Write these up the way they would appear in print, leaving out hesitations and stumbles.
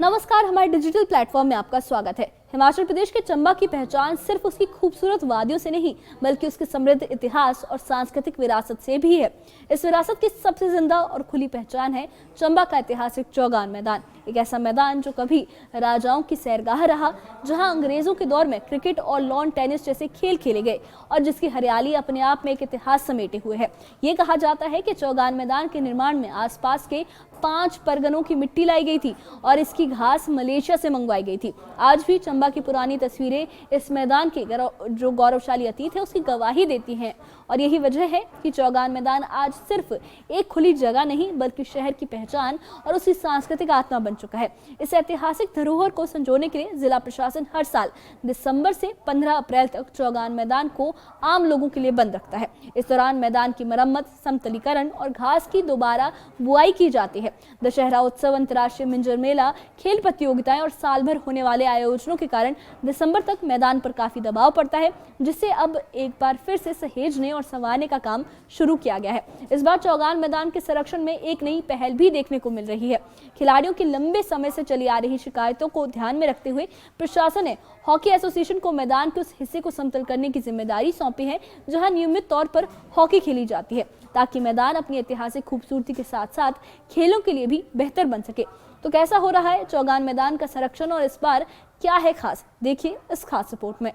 नमस्कार, हमारे digital platform में आपका स्वागत है। हिमाचल प्रदेश के चंबा की पहचान सिर्फ उसकी खूबसूरत वादियों से नहीं बल्कि उसके समृद्ध इतिहास और सांस्कृतिक विरासत से भी है। इस विरासत की सबसे जिंदा और खुली पहचान है चंबा का ऐतिहासिक चौगान मैदान। एक ऐसा मैदान जो कभी राजाओं की सैरगाह रहा, जहां अंग्रेजों के दौर में क्रिकेट और लॉन टेनिस जैसे खेल खेले गए और जिसकी हरियाली अपने आप में एक इतिहास समेटे हुए है। ये कहा जाता है कि चौगान मैदान के निर्माण में आसपास के 5 परगनों की मिट्टी लाई गई थी और इसकी घास मलेशिया से मंगवाई गई थी। आज भी चंबा की पुरानी तस्वीरें इस मैदान के जो गौरवशाली अतीत है उसकी गवाही देती हैं और यही वजह है कि चौगान मैदान आज सिर्फ एक खुली जगह नहीं बल्कि शहर की पहचान और उसकी सांस्कृतिक आत्मा बन चुका है। इस ऐतिहासिक धरोहर को संजोने के लिए जिला प्रशासन हर साल दिसंबर से 15 अप्रैल तक चौगान मैदान को आम लोगों के लिए बंद रखता है। इस दौरान मैदान की मरम्मत, समतलीकरण और घास की दोबारा बुआई की जाती है। दशहरा उत्सव, अंतर्राष्ट्रीय मिंजर मेला, खेल प्रतियोगिताएं और साल भर होने वाले आयोजनों के कारण दिसंबर तक मैदान पर काफी दबाव पड़ता है, जिससे अब एक बार फिर से सहेजने और संवारने का काम शुरू किया गया है। इस बार चौगान मैदान के संरक्षण में एक नई पहल भी देखने को मिल रही है। खिलाड़ियों की लंबे समय से चली आ रही शिकायतों को ध्यान में रखते हुए प्रशासन ने हॉकी एसोसिएशन को मैदान के उस हिस्से को समतल करने की जिम्मेदारी सौंपी है जहां नियमित तौर पर हॉकी खेली जाती है, ताकि मैदान अपनी ऐतिहासिक खूबसूरती के साथ साथ खेलों के लिए भी बेहतर बन सके। तो कैसा हो रहा है चौगान मैदान का संरक्षण और इस बार क्या है खास, देखिए इस खास रिपोर्ट में।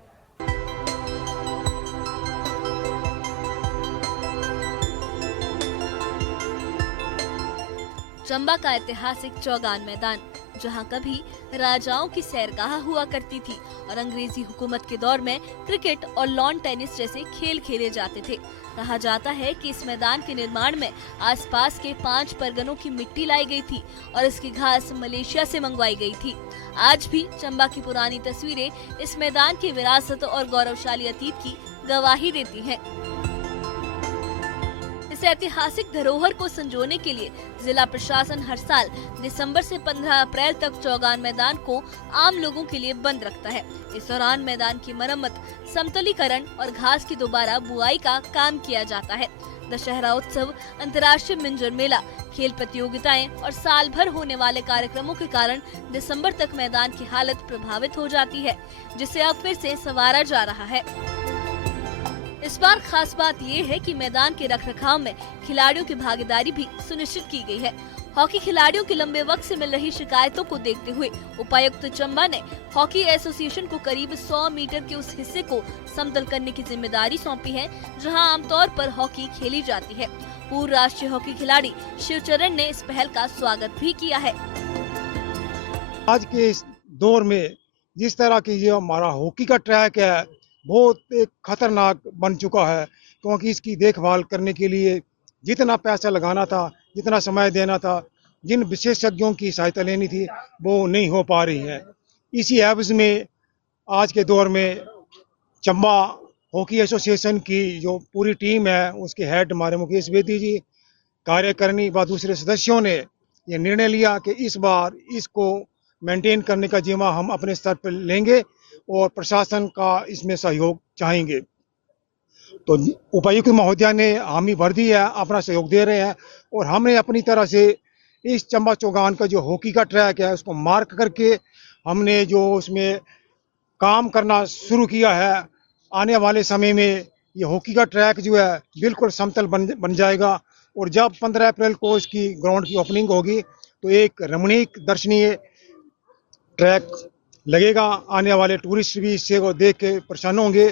चंबा का ऐतिहासिक चौगान मैदान, जहां कभी राजाओं की सैरगाह हुआ करती थी और अंग्रेजी हुकूमत के दौर में क्रिकेट और लॉन टेनिस जैसे खेल खेले जाते थे। कहा जाता है कि इस मैदान के निर्माण में आसपास के 5 परगनों की मिट्टी लाई गई थी और इसकी घास मलेशिया से मंगवाई गई थी। आज भी चंबा की पुरानी तस्वीरें इस मैदान की विरासत और गौरवशाली अतीत की गवाही देती हैं। इस ऐतिहासिक धरोहर को संजोने के लिए जिला प्रशासन हर साल दिसंबर से 15 अप्रैल तक चौगान मैदान को आम लोगों के लिए बंद रखता है। इस दौरान मैदान की मरम्मत, समतलीकरण और घास की दोबारा बुआई का काम किया जाता है। दशहरा उत्सव, अंतर्राष्ट्रीय मिंजर मेला, खेल प्रतियोगिताएं और साल भर होने वाले कार्यक्रमों के कारण दिसंबर तक मैदान की हालत प्रभावित हो जाती है, जिसे अब फिर से संवारा जा रहा है। इस बार खास बात ये है कि मैदान के रखरखाव में खिलाड़ियों की भागीदारी भी सुनिश्चित की गई है। हॉकी खिलाड़ियों की लंबे वक्त से मिल रही शिकायतों को देखते हुए उपायुक्त चंबा ने हॉकी एसोसिएशन को करीब 100 मीटर के उस हिस्से को समतल करने की जिम्मेदारी सौंपी है जहां आमतौर पर हॉकी खेली जाती है। पूर्व राष्ट्रीय हॉकी खिलाड़ी शिवचरण ने इस पहल का स्वागत भी किया है। आज के इस दौर में जिस तरह की ये हमारा हॉकी का ट्रैक है बहुत एक खतरनाक बन चुका है, क्योंकि इसकी देखभाल करने के लिए जितना पैसा लगाना था, जितना समय देना था, जिन विशेषज्ञों की सहायता लेनी थी वो नहीं हो पा रही है। इसी एवज में आज के दौर में चंबा हॉकी एसोसिएशन की जो पूरी टीम है उसके हेड हमारे मुकेश बेदी जी, कार्यकारिणी व दूसरे सदस्यों ने ये निर्णय लिया कि इस बार इसको मेंटेन करने का जिम्मा हम अपने स्तर पर लेंगे और प्रशासन का इसमें सहयोग चाहेंगे। तो उपायुक्त महोदया ने हामी भर दी है, अपना सहयोग दे रहे हैं और हमने अपनी तरह से इस चंबा चौगान का जो हॉकी का ट्रैक है उसको मार्क करके हमने जो उसमें काम करना शुरू किया है। आने वाले समय में ये हॉकी का ट्रैक जो है बिल्कुल समतल बन जाएगा और जब 15 अप्रैल को इसकी ग्राउंड की ओपनिंग होगी तो एक रमणीक दर्शनीय ट्रैक लगेगा। आने वाले टूरिस्ट भी इससे को देख के परेशान होंगे।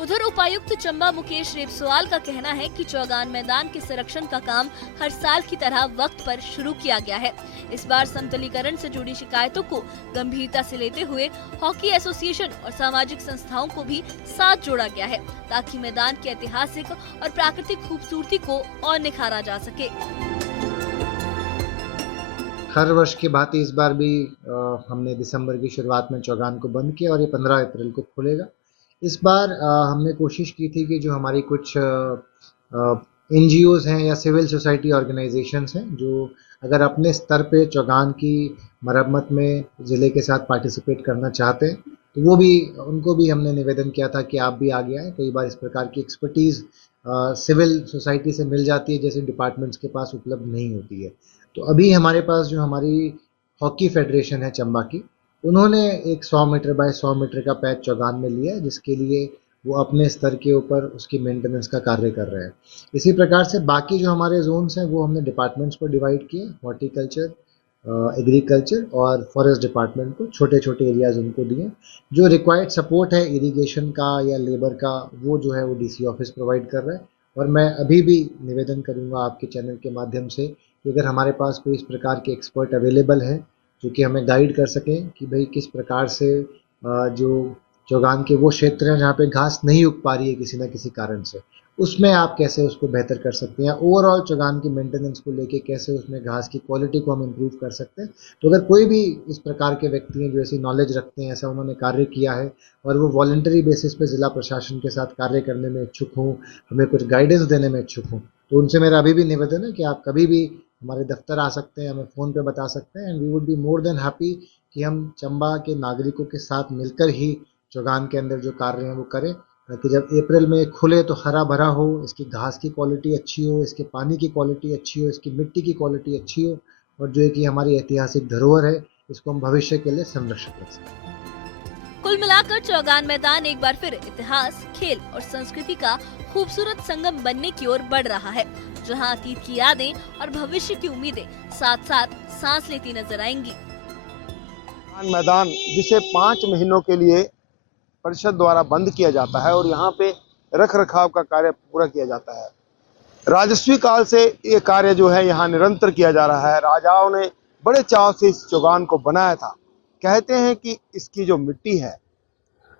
उधर उपायुक्त चंबा मुकेश रेपसवाल का कहना है कि चौगान मैदान के संरक्षण का काम हर साल की तरह वक्त पर शुरू किया गया है। इस बार समतलीकरण से जुड़ी शिकायतों को गंभीरता से लेते हुए हॉकी एसोसिएशन और सामाजिक संस्थाओं को भी साथ जोड़ा गया है, ताकि मैदान की ऐतिहासिक और प्राकृतिक खूबसूरती को और निखारा जा सके। हर वर्ष की भांति इस बार भी हमने दिसंबर की शुरुआत में चौगान को बंद किया और ये 15 अप्रैल को खुलेगा। इस बार हमने कोशिश की थी कि जो हमारी कुछ NGOs हैं या सिविल सोसाइटी ऑर्गेनाइजेशंस हैं जो अगर अपने स्तर पे चौगान की मरम्मत में ज़िले के साथ पार्टिसिपेट करना चाहते हैं तो वो भी उनको भी हमने निवेदन किया था कि आप भी आगे आएँ। कई बार इस प्रकार की एक्सपर्टीज़ सिविल सोसाइटी से मिल जाती है जैसे डिपार्टमेंट्स के पास उपलब्ध नहीं होती है। तो अभी हमारे पास जो हमारी हॉकी फेडरेशन है चंबा की, उन्होंने एक 100 मीटर बाय 100 मीटर का पैच चौगान में लिया है, जिसके लिए वो अपने स्तर के ऊपर उसकी मेंटेनेंस का कार्य कर रहे हैं। इसी प्रकार से बाकी जो हमारे जोन्स हैं वो हमने डिपार्टमेंट्स को डिवाइड किए, हॉर्टिकल्चर, एग्रीकल्चर और फॉरेस्ट डिपार्टमेंट को छोटे छोटे एरियाज उनको दिए। जो रिक्वायर्ड सपोर्ट है इरिगेशन का या लेबर का, वो जो है वो डीसी ऑफिस प्रोवाइड कर रहा है। और मैं अभी भी निवेदन करूंगा आपके चैनल के माध्यम से कि अगर हमारे पास कोई इस प्रकार के एक्सपर्ट अवेलेबल है जो कि हमें गाइड कर सकें कि भाई किस प्रकार से जो चौगान के वो क्षेत्र हैं जहाँ पे घास नहीं उग पा रही है किसी न किसी कारण से, उसमें आप कैसे उसको बेहतर कर सकते हैं, ओवरऑल चौगान की मेंटेनेंस को लेके कैसे उसमें घास की क्वालिटी को हम इम्प्रूव कर सकते हैं। तो अगर कोई भी इस प्रकार के व्यक्ति हैं जो ऐसी नॉलेज रखते हैं, ऐसा उन्होंने कार्य किया है और वो वॉलंटरी बेसिस पे ज़िला प्रशासन के साथ कार्य करने में इच्छुक हों, हमें कुछ गाइडेंस देने में इच्छुक हों, तो उनसे मेरा अभी भी निवेदन है कि आप कभी भी हमारे दफ्तर आ सकते हैं, हमें फ़ोन पे बता सकते हैं, and we would be more than happy कि हम चंबा के नागरिकों के साथ मिलकर ही चौगान के अंदर जो कार्य हैं वो करें, ताकि जब अप्रैल में खुले तो हरा भरा हो, इसकी घास की क्वालिटी अच्छी हो, इसके पानी की क्वालिटी अच्छी हो, इसकी मिट्टी की क्वालिटी अच्छी हो, और जो है कि हमारी ऐतिहासिक धरोहर है इसको हम भविष्य के लिए संरक्षित रख सकें। कुल मिलाकर चौगान मैदान एक बार फिर इतिहास, खेल और संस्कृति का खूबसूरत संगम बनने की ओर बढ़ रहा है, जहां अतीत की यादें और भविष्य की उम्मीदें साथ साथ सांस लेती नजर आएंगी। मैदान जिसे 5 महीनों के लिए परिषद द्वारा बंद किया जाता है और यहाँ पे रख रखाव का कार्य पूरा किया जाता है। राजस्वी काल से ये कार्य जो है यहाँ निरंतर किया जा रहा है। राजाओं ने बड़े चाव से इस चौगान को बनाया था। कहते हैं कि इसकी जो मिट्टी है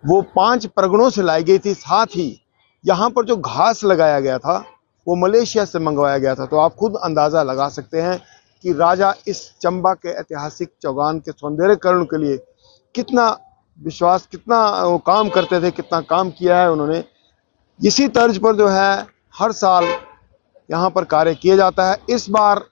वो 5 परगनों से लाई गई थी, साथ ही यहाँ पर जो घास लगाया गया था वो मलेशिया से मंगवाया गया था। तो आप खुद अंदाज़ा लगा सकते हैं कि राजा इस चंबा के ऐतिहासिक चौगान के सौंदर्यकरण के लिए कितना विश्वास, कितना काम करते थे, कितना काम किया है उन्होंने। इसी तर्ज पर जो है हर साल यहाँ पर कार्य किया जाता है। इस बार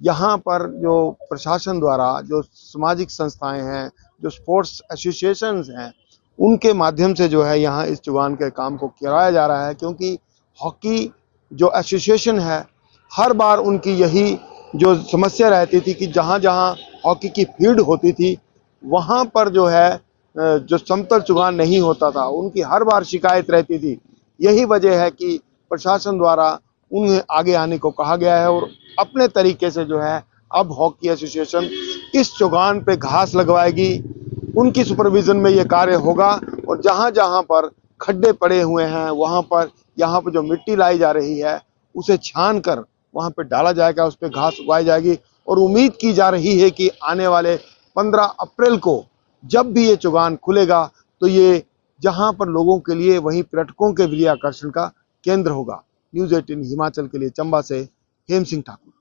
यहाँ पर जो प्रशासन द्वारा जो सामाजिक संस्थाएं हैं, जो स्पोर्ट्स एसोसिएशंस हैं, उनके माध्यम से जो है यहाँ इस चौगान के काम को कराया जा रहा है, क्योंकि हॉकी जो एसोसिएशन है हर बार उनकी यही जो समस्या रहती थी कि जहाँ जहाँ हॉकी की फील्ड होती थी वहाँ पर जो है जो समतल चौगान नहीं होता था, उनकी हर बार शिकायत रहती थी। यही वजह है कि प्रशासन द्वारा उन्हें आगे आने को कहा गया है और अपने तरीके से जो है अब हॉकी एसोसिएशन इस चौगान पे घास लगवाएगी। उनकी सुपरविजन में ये कार्य होगा और जहाँ जहाँ पर खड्डे पड़े हुए हैं वहाँ पर यहाँ पर जो मिट्टी लाई जा रही है उसे छान कर वहाँ पे डाला जाएगा, उस पर घास उगाई जाएगी। और उम्मीद की जा रही है कि आने वाले 15 अप्रैल को जब भी ये चौगान खुलेगा तो ये जहां पर लोगों के लिए, वहीं पर्यटकों के लिए आकर्षण का केंद्र होगा। न्यूज़ 18 हिमाचल के लिए चंबा से हेम सिंह ठाकुर।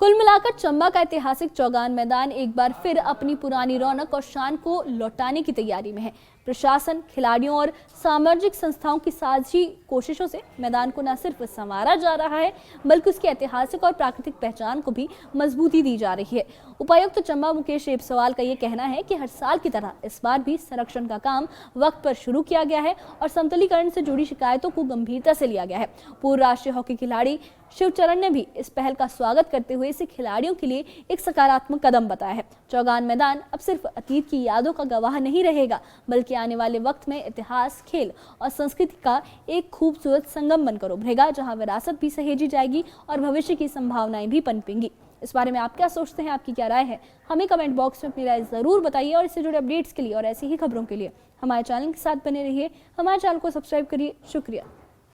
कुल मिलाकर चंबा का ऐतिहासिक चौगान मैदान एक बार फिर अपनी पुरानी रौनक और शान को लौटाने की तैयारी में है। प्रशासन, खिलाड़ियों और सामाजिक संस्थाओं की साझी कोशिशों से मैदान को न सिर्फ संवारा जा रहा है बल्कि उसकी ऐतिहासिक और प्राकृतिक पहचान को भी मजबूती दी जा रही है। उपायुक्त चंबा मुकेश एबसवाल का ये कहना है कि हर साल की तरह इस बार भी संरक्षण का काम वक्त पर शुरू किया गया है और समतलीकरण से जुड़ी शिकायतों को गंभीरता से लिया गया है। पूर्व राष्ट्रीय हॉकी खिलाड़ी शिवचरण ने भी इस पहल का स्वागत करते हुए इसे खिलाड़ियों के लिए एक सकारात्मक कदम बताया है। चौगान मैदान अब सिर्फ अतीत की यादों का गवाह नहीं रहेगा बल्कि आने वाले वक्त में इतिहास, खेल और संस्कृति का एक खूबसूरत संगम बनकर उभरेगा, जहां विरासत भी सहेजी जाएगी और भविष्य की संभावनाएं भी पनपेंगी। इस बारे में आप क्या सोचते हैं, आपकी क्या राय है, हमें कमेंट बॉक्स में अपनी राय जरूर बताइए। और इससे जुड़े अपडेट्स के लिए और ऐसी ही खबरों के लिए हमारे चैनल के साथ बने रहिए। हमारे चैनल को सब्सक्राइब करिए। शुक्रिया।